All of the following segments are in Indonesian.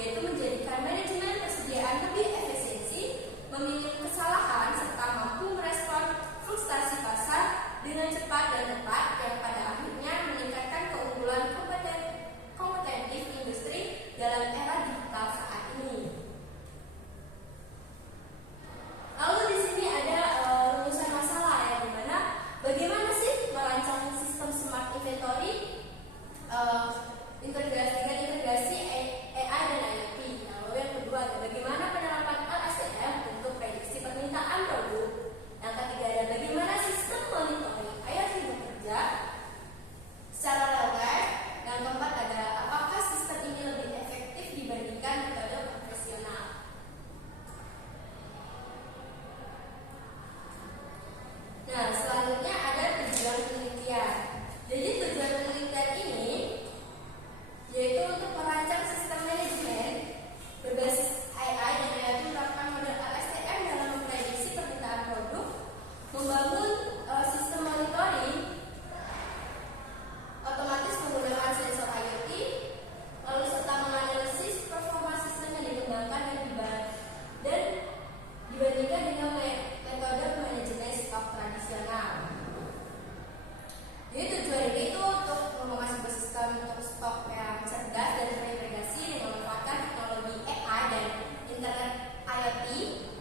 yaitu menjadikan manajemen persediaan lebih efisiensi, meminim kesalahan, serta mampu merespon fluktuasi pasar dengan cepat dan tepat yang pada akhirnya meningkatkan keunggulan kompetitif industri dalam era digital saat ini. Lalu di sini ada rumusan masalah ya, dimana bagaimana sih merancang sistem smart inventory integrasi AI dan IoT. Lalu yang kedua, bagaimana penerapan LSTM untuk prediksi permintaan produk. Yang ketiga ada bagaimana sistem monitoring IoT bekerja secara real time. Yang keempat ada apakah sistem ini lebih efektif dibandingkan metode profesional. Nah, selanjutnya ada tujuan penelitian. Jadi tujuan penelitian ini yaitu untuk merancang sistem manajemen berbasis AI dan IoT menerapkan model LSTM dalam memprediksi permintaan produk, membangun sistem monitoring otomatis menggunakan sensor IoT, lalu serta menganalisis performa sistem yang dikembangkan dan dibandingkan dengan metode manajemen stok tradisional. Jadi tujuan ini itu untuk mengembangkan sebuah sistem untuk stok yang cerdas dan terintegrasi dengan memanfaatkan teknologi AI dan internet IoT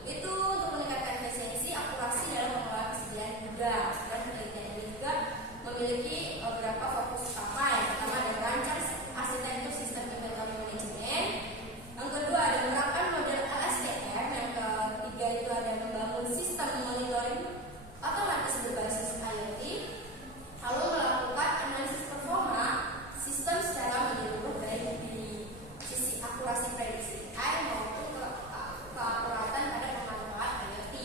itu untuk meningkatkan efisiensi, akurasi dalam mengelola persediaan juga. Dan penelitian ini juga memiliki beberapa fokus utama. Yang pertama ada merancang arsitektur sistem inventory management. Yang kedua ada menerapkan model LSTM. Yang ketiga itu ada membangun sistem monitoring otomatis berbasis IoT. Lalu melakukan analisis performa sistem secara menyeluruh baik di sisi akurasi prediksi AI maupun keakuratan pada pemanfaat IoT.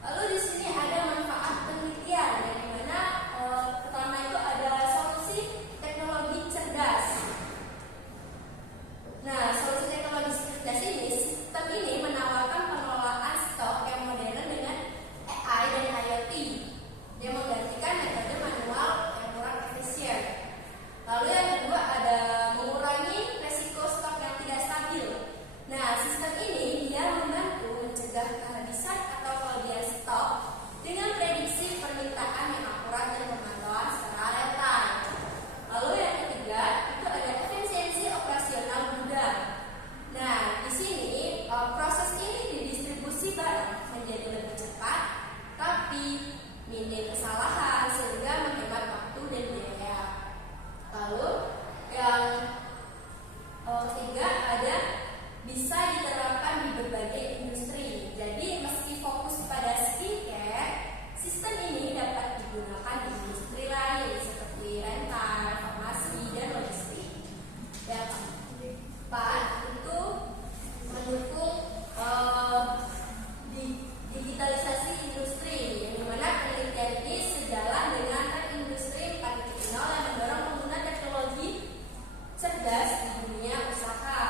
Lalu di sini ada manfaat penelitian, yang dimana pertama itu ada solusi teknologi cerdas. Nah, solusi teknologi cerdas ini, sistem ini menawarkan pengelolaan stok yang modern dengan AI dan IoT yang menggantikan metode manual yang kurang efisien. Lalu yang kedua ada mengurangi resiko stok yang tidak stabil. Nah, sistem ini dia membantu mencegah kehabisan atau kelebihan stok dengan prediksi permintaan yang akurat dan pemantauan secara real time. Lalu yang ketiga itu ada efisiensi operasional gudang. Nah, di sini proses ini didistribusi barang menjadi lebih cepat, tapi minim kesalahan sehingga menghemat waktu dan biaya. Lalu yang ketiga ada bisa diterapkan di berbagai industri. Jadi meski fokus pada skincare, sistem ini dapat digunakan di industri lain seperti rental, farmasi, dan logistik. Yang keempat itu mendukung digitalisasi industri, yang dimana penelitian ini sejalan dengan tren industri 4.0 yang mendorong penggunaan teknologi cerdas di dunia usaha.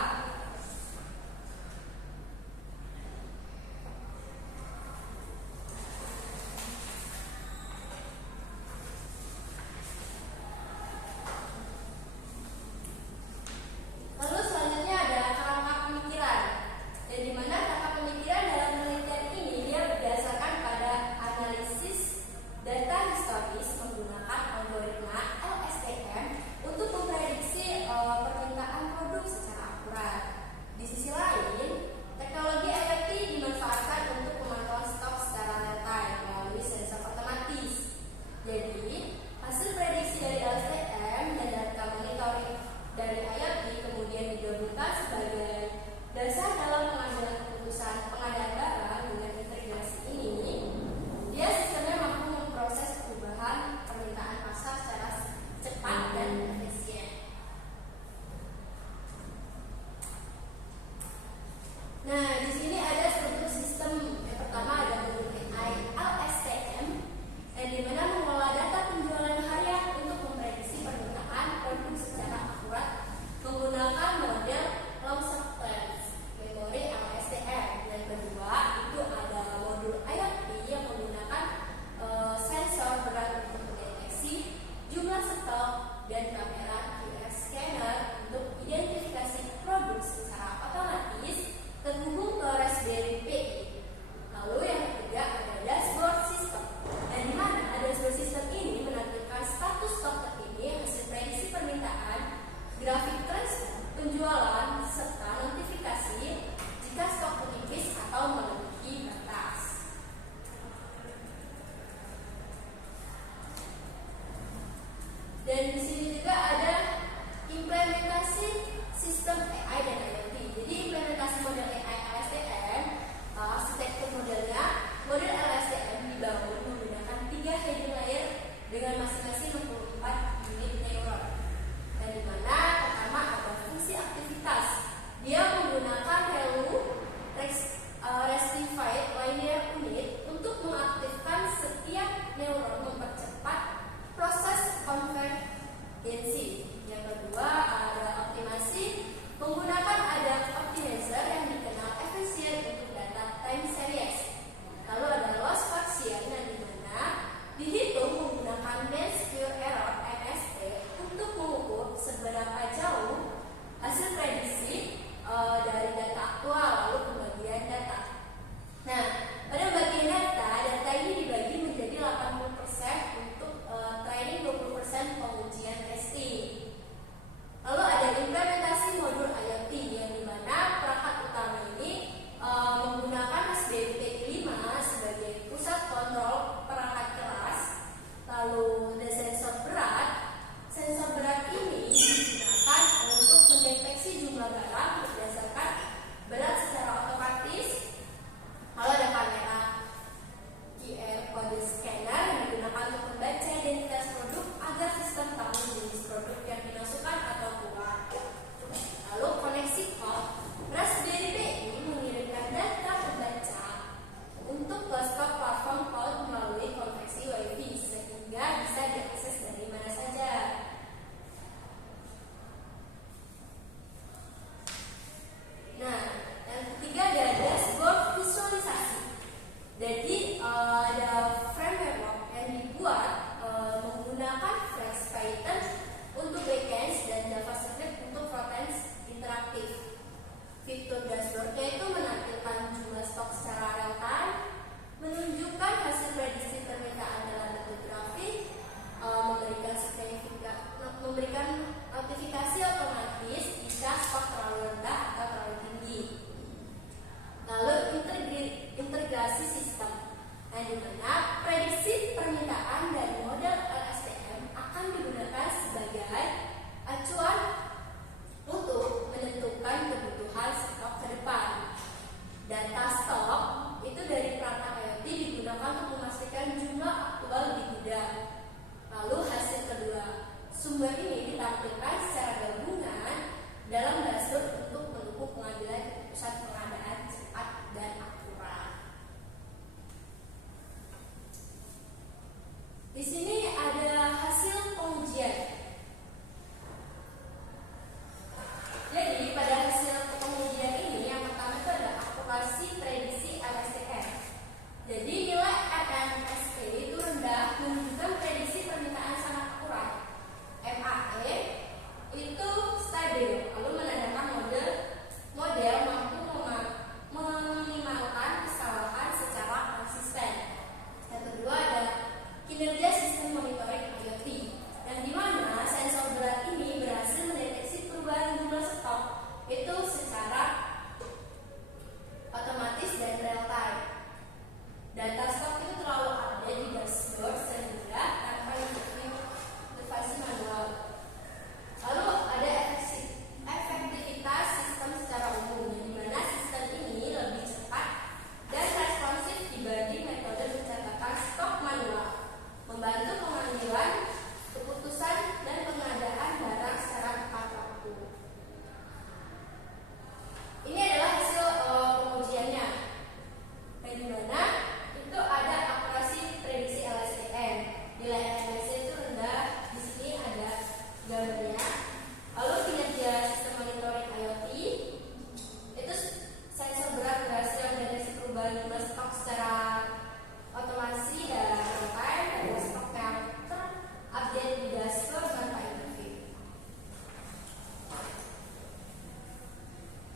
Lalu selanjutnya ada kerangka pemikiran, yang dimana kerangka pemikiran dalam penelitian ini dia berdasarkan pada analisis data historis menggunakan algoritma LSTM untuk memprediksi permintaan produk secara akurat. Di sisi lain, teknologi IoT dimanfaatkan untuk pemantauan stok secara real time melalui sensor otomatis. Jadi, hasil prediksi dari LSTM dan data monitoring dari IoT kemudian digabungkan sebagai dasar dalam pengambilan keputusan pengadaan barang. Dengan integrasi ini, dia sistemnya mampu memproses perubahan permintaan pasar secara cepat dan efisien. Nah, di sini ada struktur sistem. Yang pertama ada bentuk AI LSTM, yang dimana mengelola data penjualan harian untuk memprediksi permintaan produk secara akurat menggunakan model long short trends.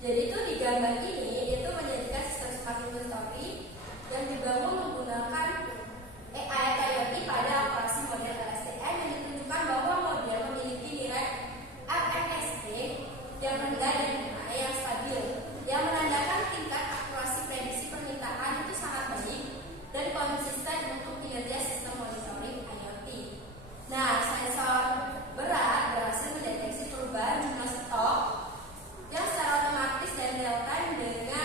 Jadi itu di gambar ini itu menjadikan sistem smart inventory yang dibangun menggunakan AI atau IoT pada operasi model LSTM yang ditunjukkan bahwa model memiliki nilai RMSD yang rendah dan nilai yang stabil, yang menandakan tingkat akurasi prediksi permintaan itu sangat baik dan konsisten untuk kinerja sistem monitoring IoT. Nah, sensor berat berhasil mendeteksi perubahan jumlah stok yang secara otomatis dan real time dengan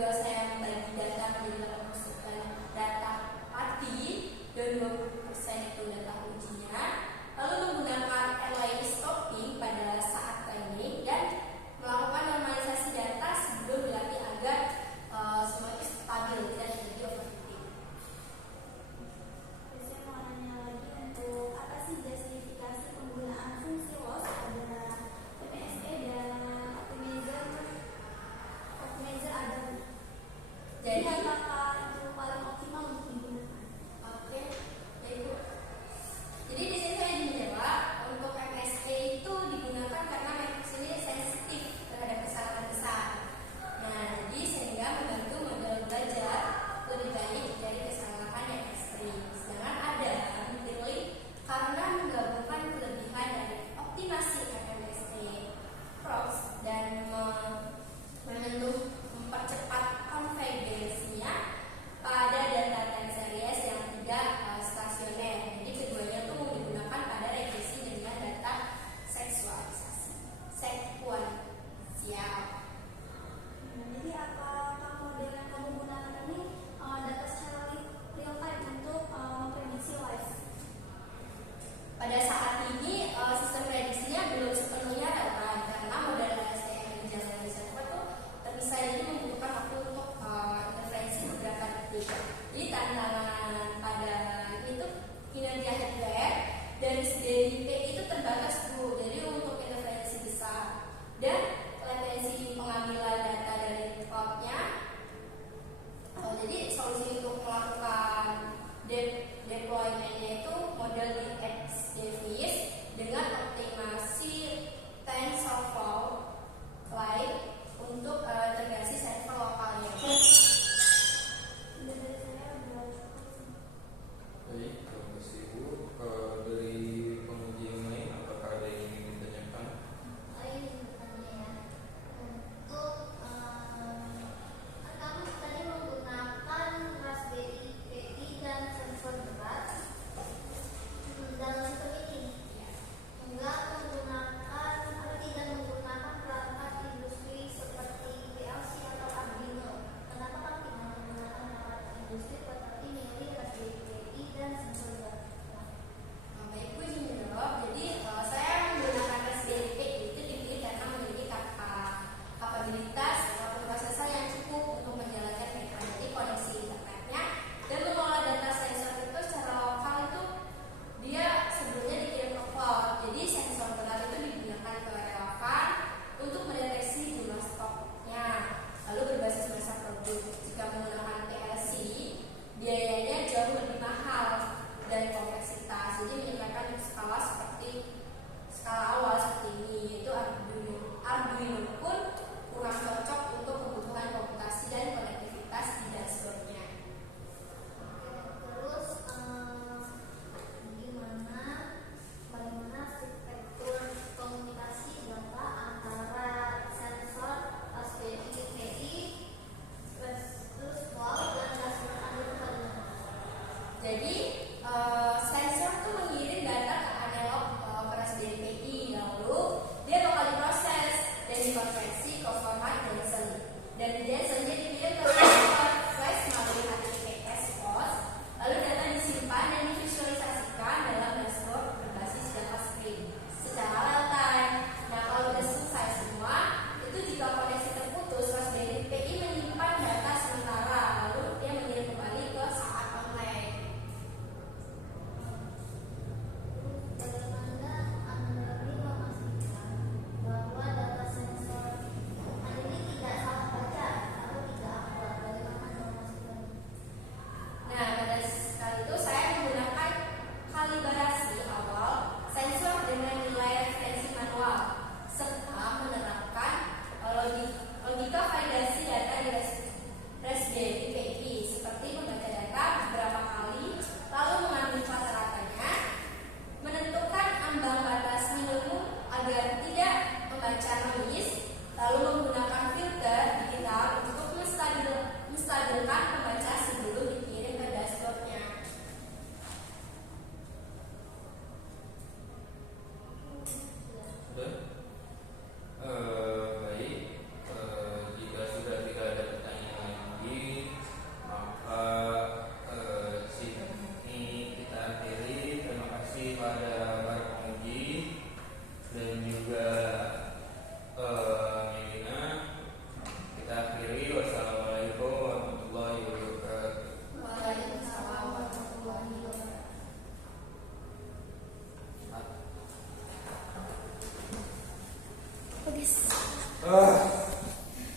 juga saya membagi data menjadi 80% data party dan 20% itu data